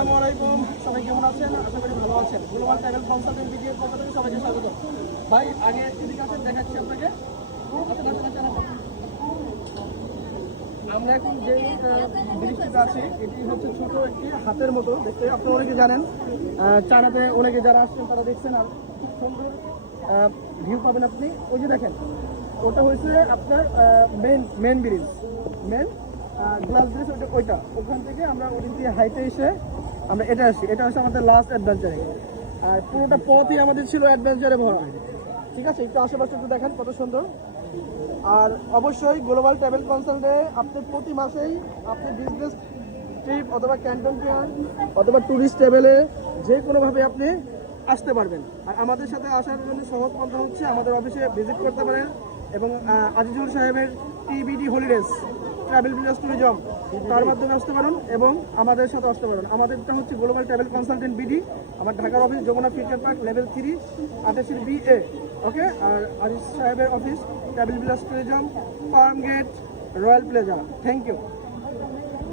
আসসালামু আলাইকুম, সবাই কেমন আছেন? আশা করি ভালো আছেন। গ্লোবাল ট্রাভেল কনসালটেন্ট বিডিএর পক্ষ থেকে সবাইকে স্বাগত। ভাই আগে এদিকে আসেন, দেখাচ্ছি আপনাকে। আমরা এখন যে ব্রিজটিতে আছি এটি হচ্ছে ছোট একটি হাতের মতো দেখতে, আপনি অনেকে জানেন। চায়নাতে অনেকে যারা আসছেন তারা দেখছেন, আর খুব সুন্দর ভিউ পাবেন আপনি। ওই যে দেখেন, ওটা হয়েছে আপনার main bridge, main glass bridge, ওইটা ওখান থেকে আমরা ওদিক দিয়ে হাইটে এসে আমরা এটা আসি। এটা হচ্ছে আমাদের লাস্ট অ্যাডভেঞ্চারে, আর পুরোটা পথই আমাদের ছিল অ্যাডভেঞ্চারে ভরা। ঠিক আছে, একটু আশেপাশে একটু দেখেন কত সুন্দর। আর অবশ্যই গ্লোবাল ট্রাভেল কনসাল্টে আপনি প্রতি মাসেই আপনি বিজনেস ট্রিপ অথবা ক্যান্টন ট্যুর অথবা ট্যুরিস্ট ট্রাভেলে যে কোনোভাবে আপনি আসতে পারবেন। আর আমাদের সাথে আসার জন্য সহজ পন্থা হচ্ছে আমাদের অফিসে ভিজিট করতে পারেন, এবং আজিজুল সাহেবের টিবিডি হলিডেজ ট্রাভেল বিজনেস ট্যুরিজম তার মাধ্যমে আসতে পারেন এবং আমাদের সাথে আসতে পারেন। আমাদেরটা হচ্ছে গ্লোবাল ট্রাভেল কনসালটেন্ট বিডি, আমার ঢাকার office Jamuna future park level 3 88 BA। Okay, আর আজিজ সাহেবের office travel business tourism, farm gate, royal plaza. Thank you.